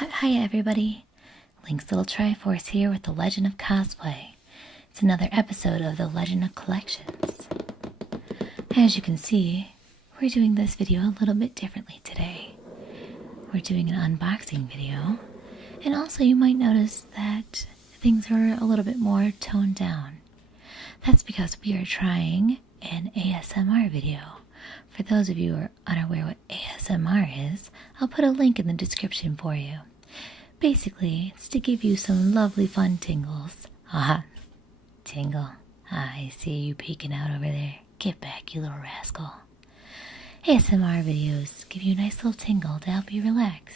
Hi everybody, Link's Little Triforce here with the Legend of Cosplay. It's another episode of the Legend of Collections. As you can see, we're doing this video a little bit differently today. We're doing an unboxing video, and also you might notice that things are a little bit more toned down. That's because we are trying an ASMR video. For those of you who are unaware what ASMR is, I'll put a link in the description for you. Basically, it's to give you some lovely fun tingles. Aha, tingle. I see you peeking out over there. Get back, you little rascal. ASMR videos give you a nice little tingle to help you relax.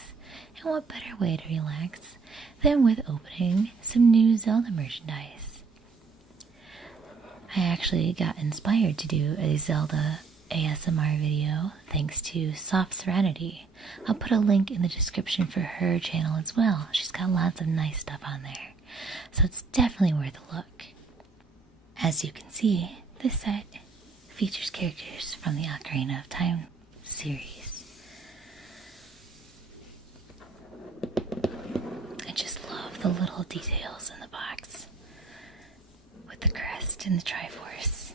And what better way to relax than with opening some new Zelda merchandise? I actually got inspired to do a Zelda ASMR video thanks to Soft Serenity. I'll put a link in the description for her channel as well. She's got lots of nice stuff on there, so it's definitely worth a look. As you can see, this set features characters from the Ocarina of Time series. I just love the little details in the box with the crest and the Triforce.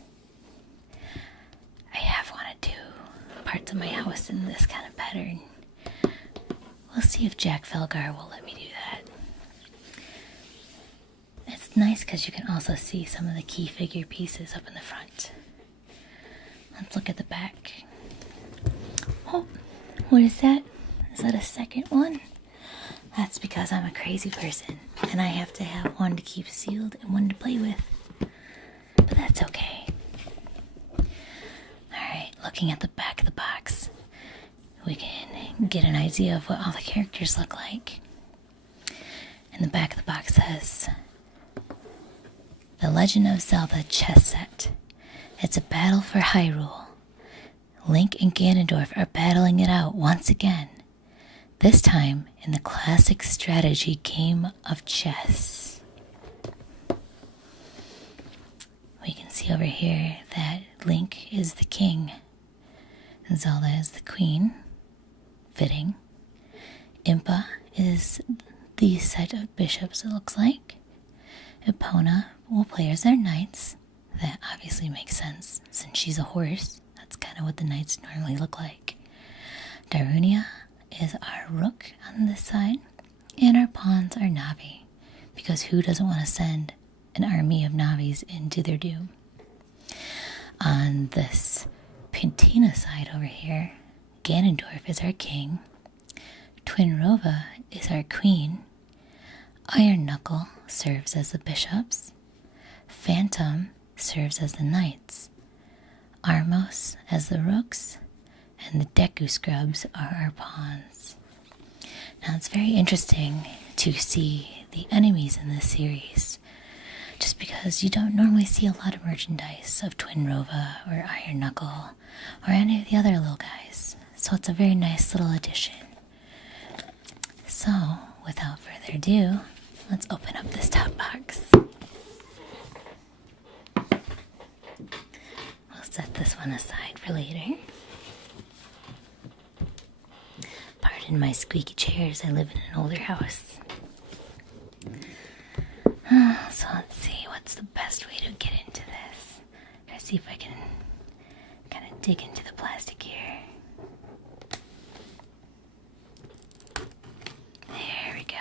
I have wanted to parts of my house in this kind of pattern. We'll see if Jack Felgar will let me do that. It's nice because you can also see some of the key figure pieces up in the front. Let's look at the back. Oh, what is that? Is that a second one? That's because I'm a crazy person and I have to have one to keep sealed and one to play with. But that's okay. Alright, looking at the back of the box, we can get an idea of what all the characters look like. And the back of the box says, The Legend of Zelda Chess Set. It's a battle for Hyrule. Link and Ganondorf are battling it out once again. This time in the classic strategy game of chess. We can see over here that Link is the king, and Zelda is the queen. Fitting. Impa is the set of bishops, it looks like. Epona will play as their knights. That obviously makes sense, since she's a horse. That's kind of what the knights normally look like. Darunia is our rook on this side, and our pawns are Navi, because who doesn't want to send an army of Navis into their doom? On this Pintina side over here, Ganondorf is our king, Twinrova is our queen, Iron Knuckle serves as the bishops, Phantom serves as the knights, Armos as the rooks, and the Deku Scrubs are our pawns. Now it's very interesting to see the enemies in this series, just because you don't normally see a lot of merchandise of Twinrova or Iron Knuckle or any of the other little guys, so it's a very nice little addition. So, without further ado, let's open up this top box. We'll set this one aside for later. Pardon my squeaky chairs, I live in an older house. So let's see, what's the best way to get into this? Try to see if I can kind of dig into the plastic here. There we go.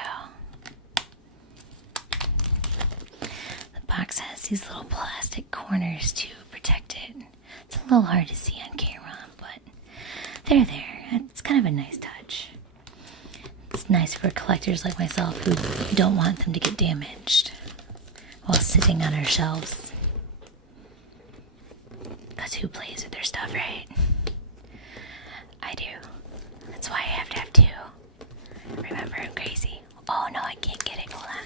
The box has these little plastic corners to protect it. It's a little hard to see on camera, but they're there. It's kind of a nice touch. It's nice for collectors like myself who don't want them to get damaged while sitting on our shelves. Because who plays with their stuff, right? I do. That's why I have to have two. Remember, I'm crazy. Oh no, I can't get it. Hold on.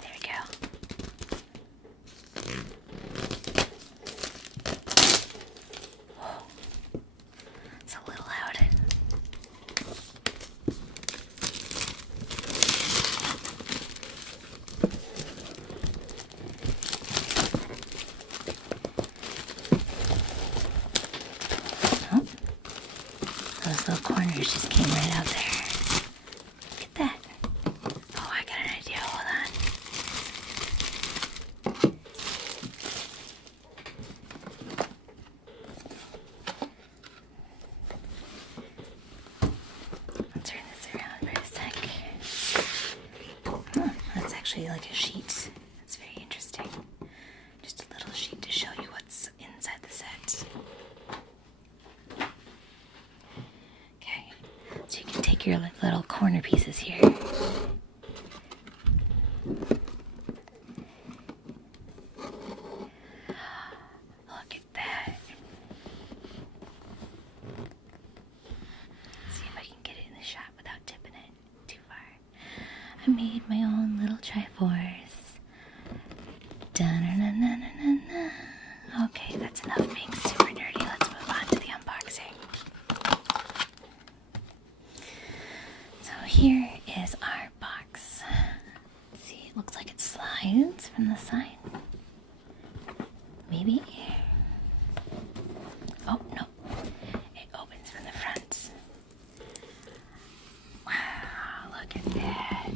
There we go. Oh, it's a little loud. those little corners just came right out there. Look at that. Oh, I got an idea. Hold on. I'll turn this around for a sec. Oh, that's actually like a sheet. That's very interesting. Just a little sheet to show you what's inside the set. Okay, so you can take your little corner pieces here. Look at that. Let's see if I can get it in the shot without tipping it too far. I made my own little Triforce. Da-na-na-na-na-na. Okay, that's enough being super nerdy. Let's move on to the unboxing. So here is our box. Let's see, it looks like it slides from the side. Maybe. Oh, no. It opens from the front. Wow, look at that.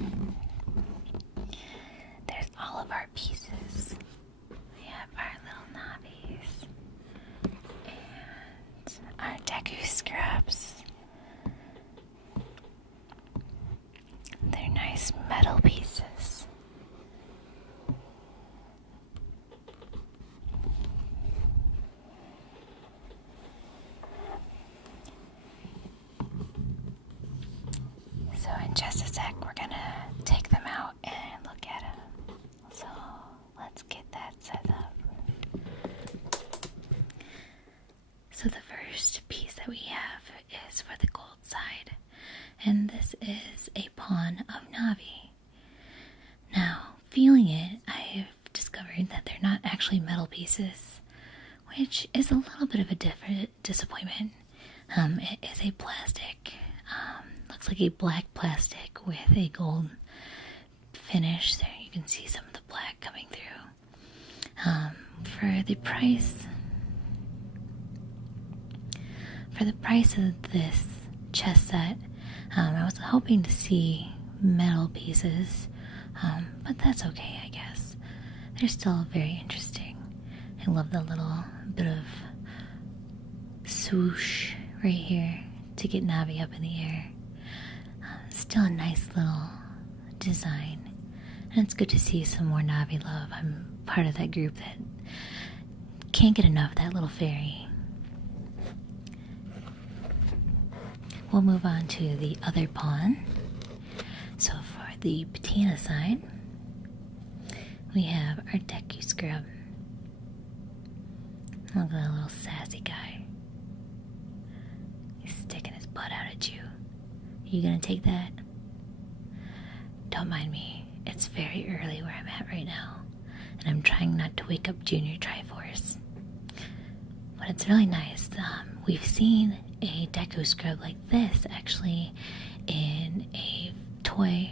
There's all of our pieces. We have our little Navis and our Deku scrubs. They're nice metal pieces. So in just a sec, we're gonna take them out and look at them. So let's get that set up. So the first piece that we have is for the gold side, and this is a pawn of Navi. Now, feeling it, I've discovered that they're not actually metal pieces, which is a little bit of a disappointment. It is a plastic. Looks like a black plastic with a gold finish. There you can see some of the black coming through. For the price of this chess set, I was hoping to see metal pieces, but that's okay, I guess. They're still very interesting. I love the little bit of swoosh right here to get Navi up in the air. Still a nice little design, and it's good to see some more Navi love. I'm part of that group that can't get enough of that little fairy. We'll move on to the other pawn. So for the patina side, we have our Deku scrub. Look at that little sassy guy. He's sticking his butt out at you. You gonna take that? Don't mind me. It's very early where I'm at right now, and I'm trying not to wake up Junior Triforce. But it's really nice. We've seen a Deku scrub like this actually in a toy.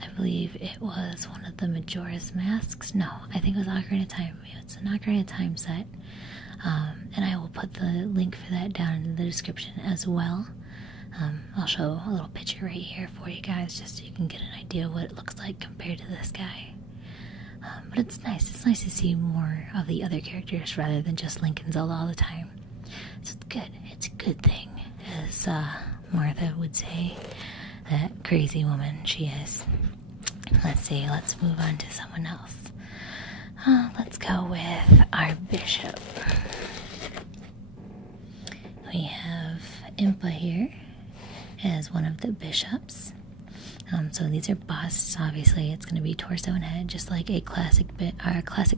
I believe it was one of the Majora's Masks. No, I think it was Ocarina of Time. It's an Ocarina of Time set. And I will put the link for that down in the description as well. I'll show a little picture right here for you guys just so you can get an idea of what it looks like compared to this guy. But it's nice. It's nice to see more of the other characters rather than just Link and Zelda all the time. So it's good. It's a good thing, as Martha would say. That crazy woman she is. Let's see. Let's move on to someone else. Let's go with our bishop. We have Impa here as one of the bishops. So these are busts. Obviously, it's going to be torso and head, just like a classic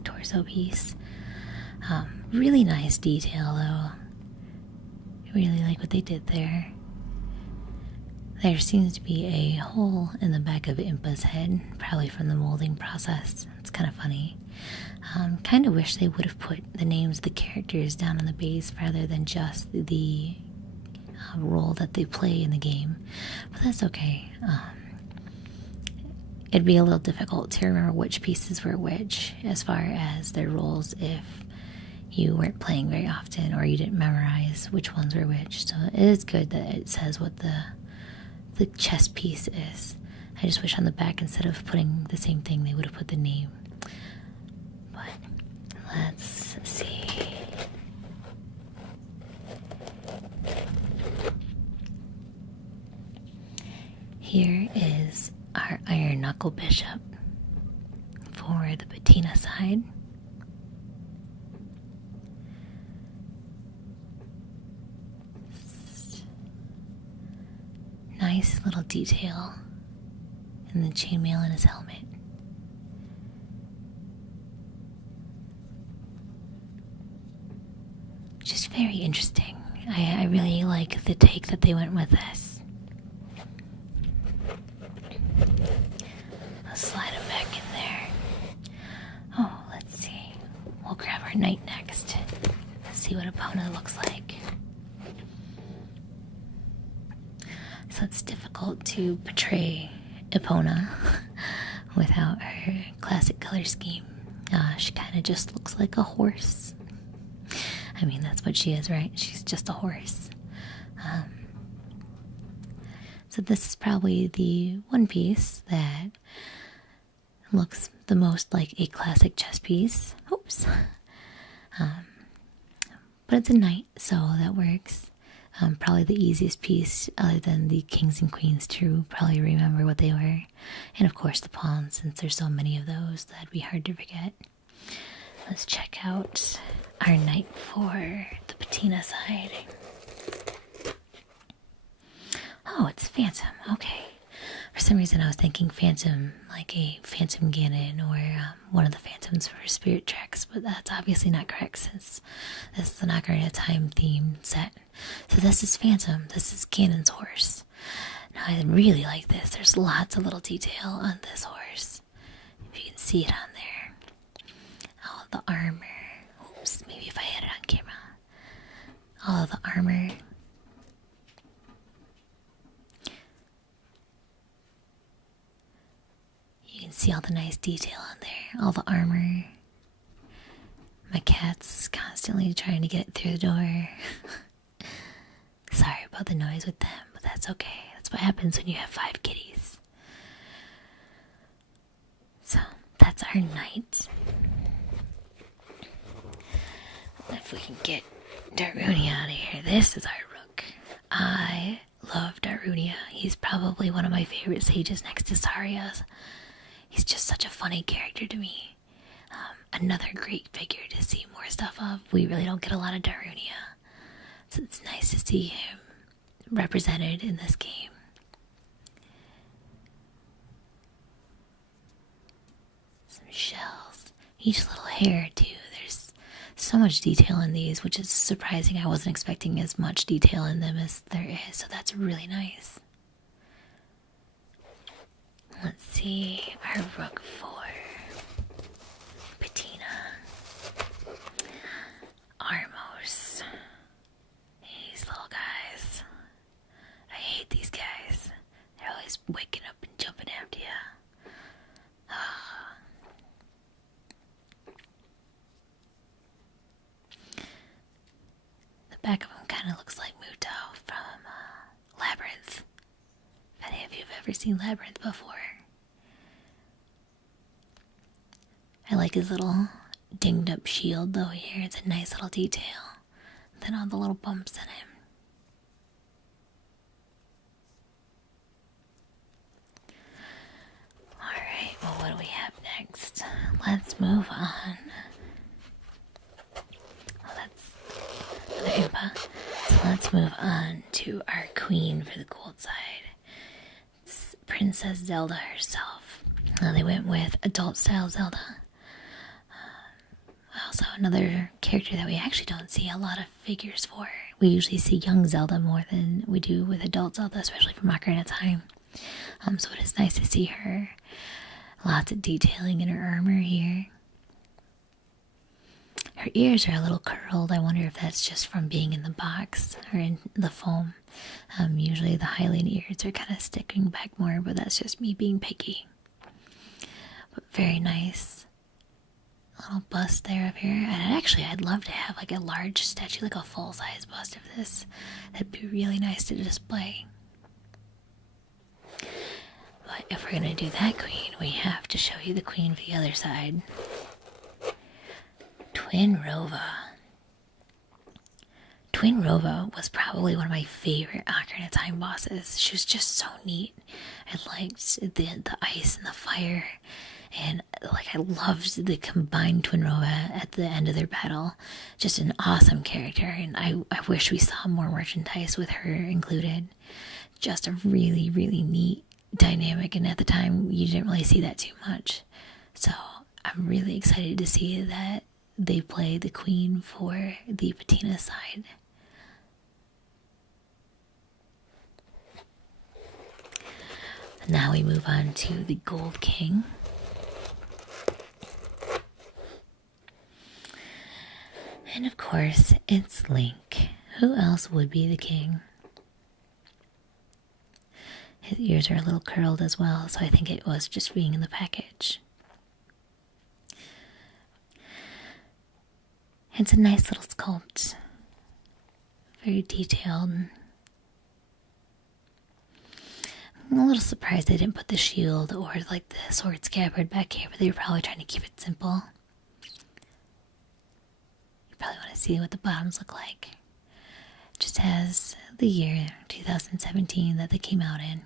torso piece. Really nice detail, though. I really like what they did there. There seems to be a hole in the back of Impa's head, probably from the molding process. It's kind of funny. Kind of wish they would have put the names of the characters down on the base rather than just the role that they play in the game. But that's okay. It'd be a little difficult to remember which pieces were which as far as their roles if you weren't playing very often or you didn't memorize which ones were which. So it is good that it says what the chess piece is. I just wish on the back, instead of putting the same thing, they would have put the name. But let's see. Here is our iron knuckle bishop for the patina side. Nice little detail in the chainmail in his helmet. Just very interesting. I really like the take that they went with this. I'll slide him back in there. Oh, let's see. We'll grab our knight next. Let's see what opponent looks like. So it's difficult to portray Epona without her classic color scheme. She kind of just looks like a horse. I mean, that's what she is, right? She's just a horse. So this is probably the one piece that looks the most like a classic chess piece. Oops. But it's a knight, so that works. Probably the easiest piece, other than the kings and queens, to probably remember what they were. And of course the pawns, since there's so many of those, that'd be hard to forget. Let's check out our knight for the patina side. Oh, it's Phantom. Okay. For some reason I was thinking Phantom, like a Phantom Ganon or one of the Phantoms for Spirit Tracks, but that's obviously not correct since this is an Ocarina of Time themed set. So this is Phantom. This is Ganon's horse. Now I really like this. There's lots of little detail on this horse. If you can see it on there. All of the armor. Oops, maybe if I had it on camera. All of the armor. You can see all the nice detail on there, all the armor. My cat's constantly trying to get it through the door. Sorry about the noise with them, but that's okay. That's what happens when you have 5 kitties. So, that's our knight. If we can get Darunia out of here. This is our rook. I love Darunia. He's probably one of my favorite sages next to Saria's. He's just such a funny character to me. Another great figure to see more stuff of. We really don't get a lot of Darunia, so it's nice to see him represented in this game. Some shells. Each little hair too. There's so much detail in these, which is surprising. I wasn't expecting as much detail in them as there is, so that's really nice. Let's see, our rook for patina. Armos. These little guys. I hate these guys. They're always waking up and jumping after you. The back of him kind of looks like Muto from Labyrinth. If any of you have ever seen Labyrinth before. I like his little dinged up shield though here. It's a nice little detail. Then all the little bumps in him. Alright, well what do we have next? Let's move on. Well, that's another Impa. So let's move on to our queen for the gold side. It's Princess Zelda herself. Now they went with adult style Zelda. Also another character that we actually don't see a lot of figures for. We usually see young Zelda more than we do with adult Zelda, especially from Ocarina of Time. So it is nice to see her. Lots of detailing in her armor here. Her ears are a little curled. I wonder if that's just from being in the box or in the foam. Usually the Hylian ears are kind of sticking back more, but that's just me being picky. But very nice. little bust there up here. And actually, I'd love to have like a large statue, like a full-size bust of this. That'd be really nice to display. But if we're gonna do that queen, we have to show you the queen for the other side. Twinrova. Twinrova was probably one of my favorite Ocarina of Time bosses. She was just so neat. I liked the ice and the fire, and like I loved the combined Twinrova at the end of their battle. Just an awesome character, and I wish we saw more merchandise with her included. Just a really, really neat dynamic, and at the time you didn't really see that too much. So I'm really excited to see that they play the queen for the patina side. Now we move on to the Gold King. And of course, it's Link. Who else would be the king? His ears are a little curled as well, so I think it was just being in the package. It's a nice little sculpt. Very detailed. I'm a little surprised they didn't put the shield or like the sword scabbard back here, but they were probably trying to keep it simple. You probably want to see what the bottoms look like. It just has the year 2017 that they came out in,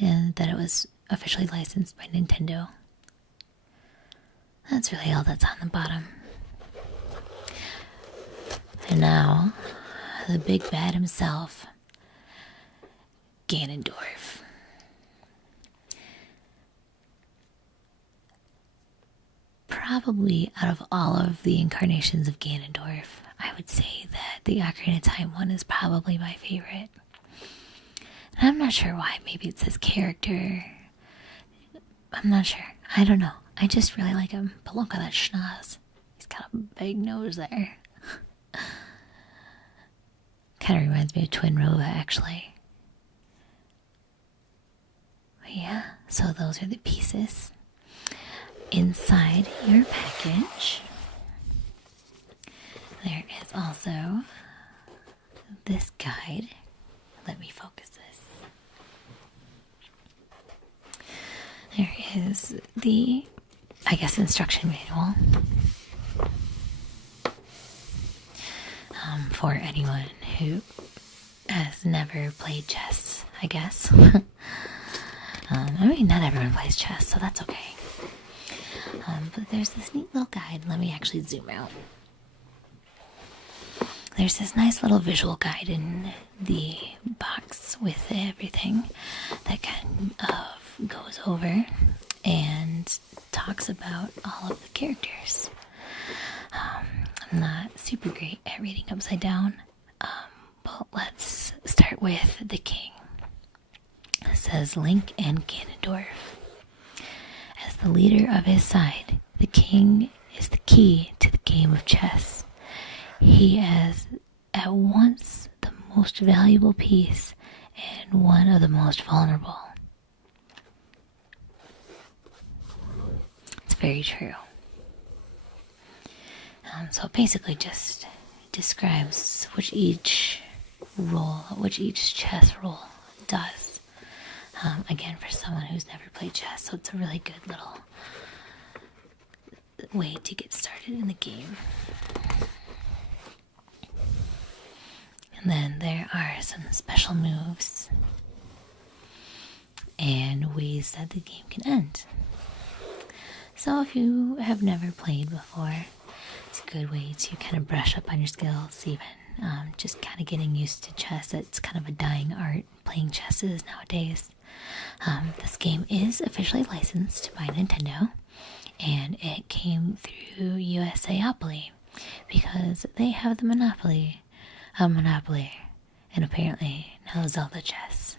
and that it was officially licensed by Nintendo. That's really all that's on the bottom. And now, the big bad himself, Ganondorf. Probably out of all of the incarnations of Ganondorf, I would say that the Ocarina of Time one is probably my favorite. And I'm not sure why. Maybe it's his character. I'm not sure. I don't know. I just really like him. But look at that schnoz. He's got a big nose there. Kind of reminds me of Twinrova, actually. But yeah, so those are the pieces. Inside your package, there is also this guide. Let me focus this. There is the, I guess, instruction manual for anyone who has never played chess, I guess. I mean, not everyone plays chess, so that's okay. But there's this neat little guide. Let me actually zoom out. There's this nice little visual guide in the box with everything that kind of goes over and talks about all of the characters. I'm not super great at reading upside down, but let's start with the king. It says Link and Ganondorf. As the leader of his side, the king is the key to the game of chess. He is at once the most valuable piece and one of the most vulnerable. It's very true. So it basically just describes which each chess role does. Again, for someone who's never played chess, so it's a really good little way to get started in the game. And then there are some special moves and ways that the game can end. So if you have never played before, it's a good way to kind of brush up on your skills, even just kind of getting used to chess. It's kind of a dying art, playing chess is nowadays. This game is officially licensed by Nintendo, and it came through USAopoly because they have the monopoly of Monopoly, and apparently now Zelda Chess.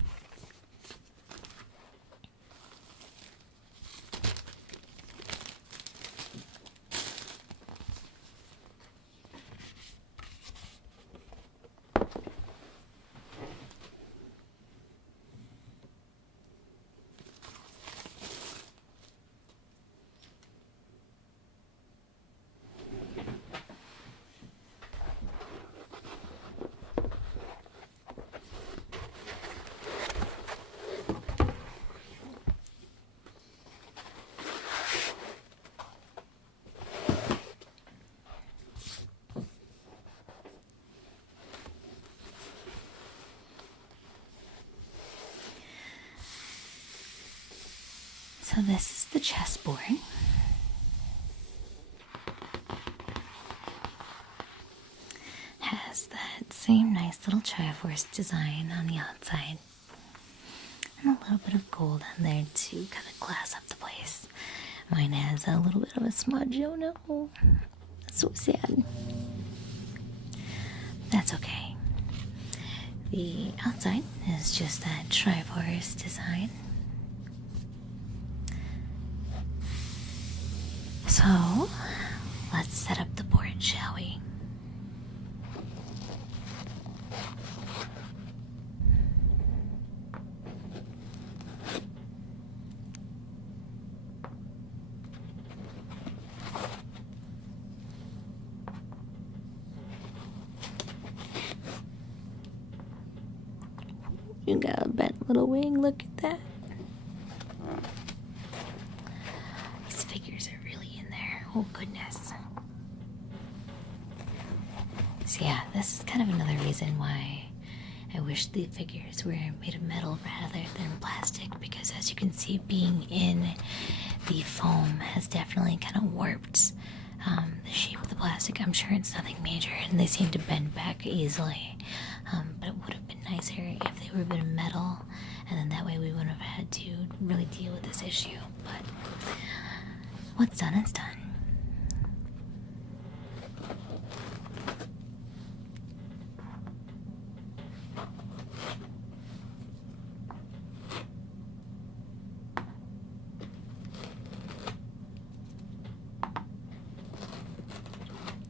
So this is the chessboard. Has that same nice little Triforce design on the outside. And a little bit of gold on there to kind of class up the place. Mine has a little bit of a smudge. Oh no. That's so sad. That's okay. The outside is just that Triforce design. So, let's set up the board, shall we? You got a bent little wing, look at that. These figures are really in there. Oh goodness. So yeah, this is kind of another reason why I wish the figures were made of metal rather than plastic, because as you can see, being in the foam has definitely kind of warped the shape of the plastic. I'm sure it's nothing major, and they seem to bend back easily. But it would have been nicer if they were a bit of metal, and then that way we wouldn't have had to really deal with this issue. But what's done is done.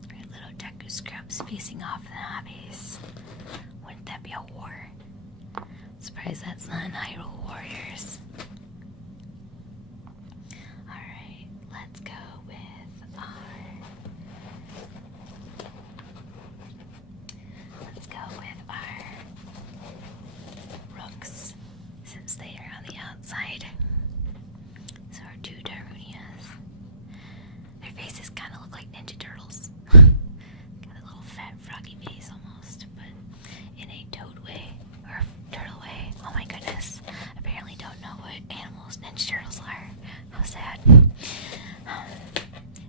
Our little Deku scrubs facing off in the hobbies. Wouldn't that be a war? Surprised that's not in Hyrule Warriors. Alright, let's go with our rooks, since they are on the outside. So our two Darunias. Their faces kind of look like Ninja Turtles. Got a little fat froggy face almost, but in a toad way, or turtle way. Oh my goodness. Apparently don't know what animals Ninja Turtles are. How sad.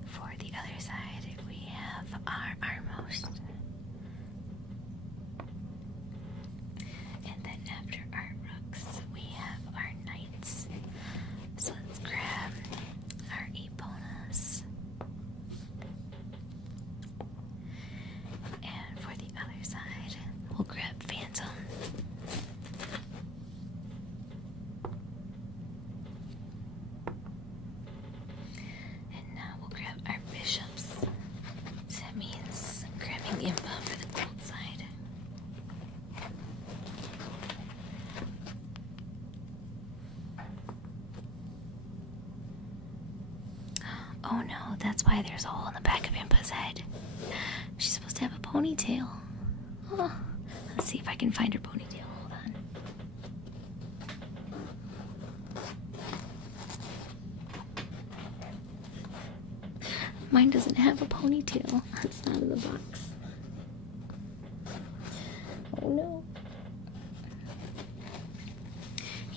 For the other side, we have our Armmost. And then after our rooks, we have our knights. So let's grab our Eponas. And for the other side, we'll grab Phantom. And now we'll grab our bishops. So that means grabbing Impa for the gold side. Oh no, that's why there's a hole in the back of Impa's head. She's supposed to have a ponytail. Oh, let's see if I can find her ponytail. Hold on. Mine doesn't have a ponytail. It's not in the box. Oh no.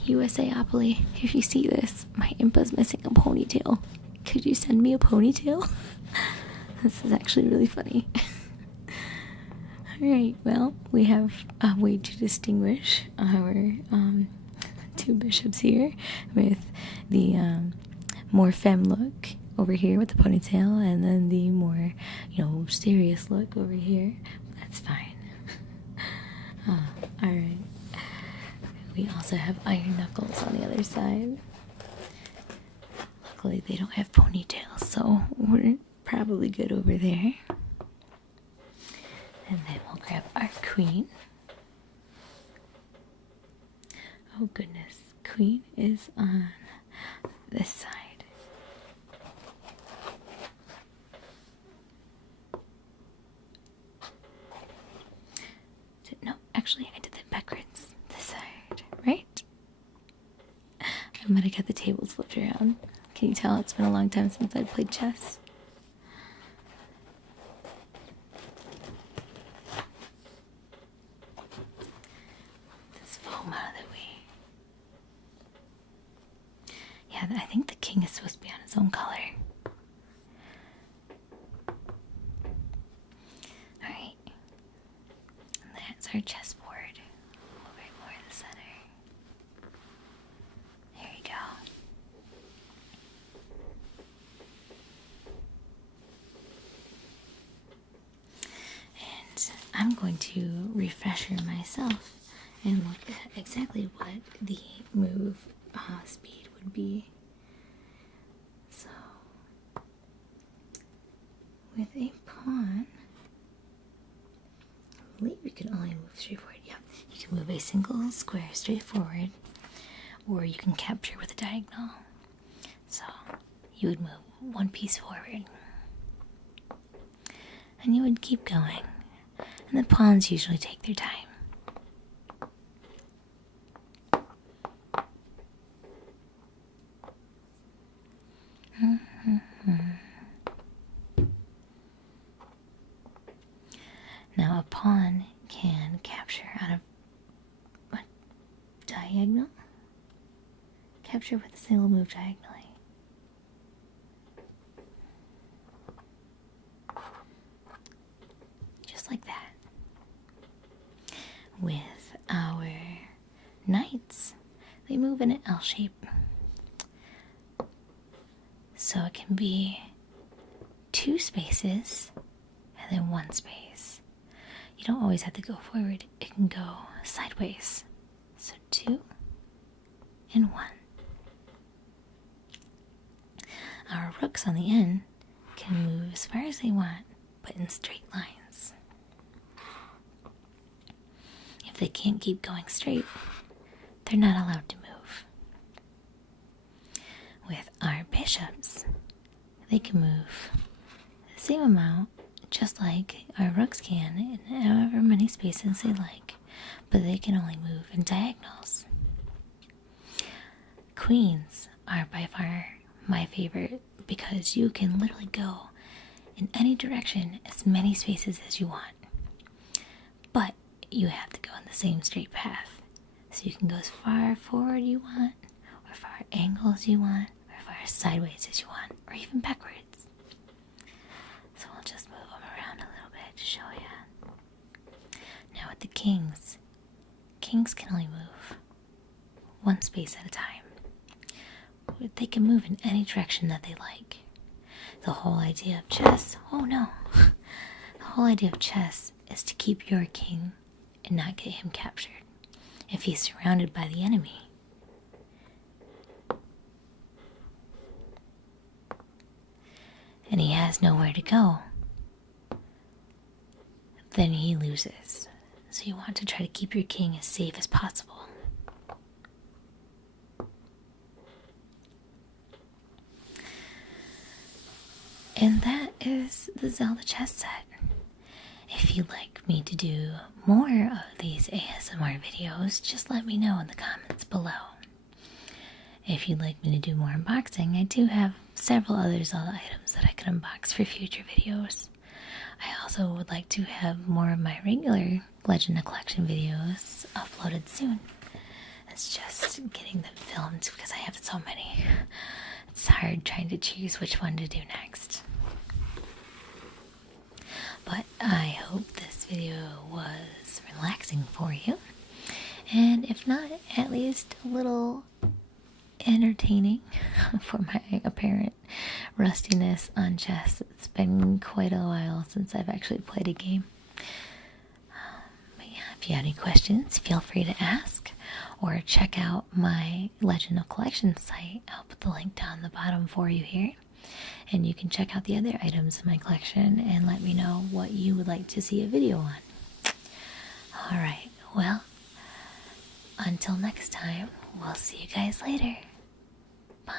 USAopoly, if you see this, my Impa's missing a ponytail. Could you send me a ponytail? This is actually really funny. Alright, well, we have a way to distinguish our two bishops here, with the more femme look over here with the ponytail, and then the more, serious look over here. That's fine. Alright. We also have Iron Knuckles on the other side. Luckily they don't have ponytails, so we're probably good over there. And then we'll grab our queen. Oh goodness, queen is on this side. No, actually I did that backwards. This side, right? I might have got the tables flipped around. Can you tell it's been a long time since I've played chess? This foam out of the way. Yeah, Yeah, I think the king is supposed to be on his own color. Alright. That's our chessboard. Move it more to the center. There we go. And I'm going to refresher myself and look at exactly what the move speed would be. So, with a pawn, I believe you can only move straight forward. Yeah, you can move a single square straight forward, or you can capture with a diagonal. So, you would move one piece forward, and you would keep going. And the pawns usually take their time. Now a pawn can capture out of a diagonal. Capture with a single move diagonally. Just like that. With our knights, they move in an L shape. So it can be 2 spaces and then 1 space. You don't always have to go forward, it can go sideways. So 2 and 1. Our rooks on the end can move as far as they want, but in straight lines. If they can't keep going straight, they're not allowed to move. With our bishops, they can move the same amount, just like our rooks can, in however many spaces they like, but they can only move in diagonals. Queens are by far my favorite because you can literally go in any direction as many spaces as you want, but you have to go in the same straight path. So you can go as far forward you want, or far angles you want, or far sideways as you want, or even backwards. So we'll just move them around a little bit to show you. Now with the kings can only move 1 space at a time. They can move in any direction that they like. The whole idea of chess, the whole idea of chess is to keep your king and not get him captured. If he's surrounded by the enemy, and he has nowhere to go, then he loses. So you want to try to keep your king as safe as possible. And that is the Zelda Chess Set. If you'd like me to do more of these ASMR videos, just let me know in the comments below. If you'd like me to do more unboxing, I do have several other Zelda items that I can unbox for future videos. I also would like to have more of my regular Legend of Collection videos uploaded soon. It's just getting them filmed because I have so many. It's hard trying to choose which one to do next. But I hope this video was relaxing for you. And if not, at least a little entertaining for my apparent rustiness on chess. It's been quite a while since I've actually played a game. But yeah, if you have any questions, feel free to ask. Or check out my Legend of Collection site. I'll put the link down the bottom for you here. And you can check out the other items in my collection and let me know what you would like to see a video on. Alright, well, until next time, we'll see you guys later. Bye.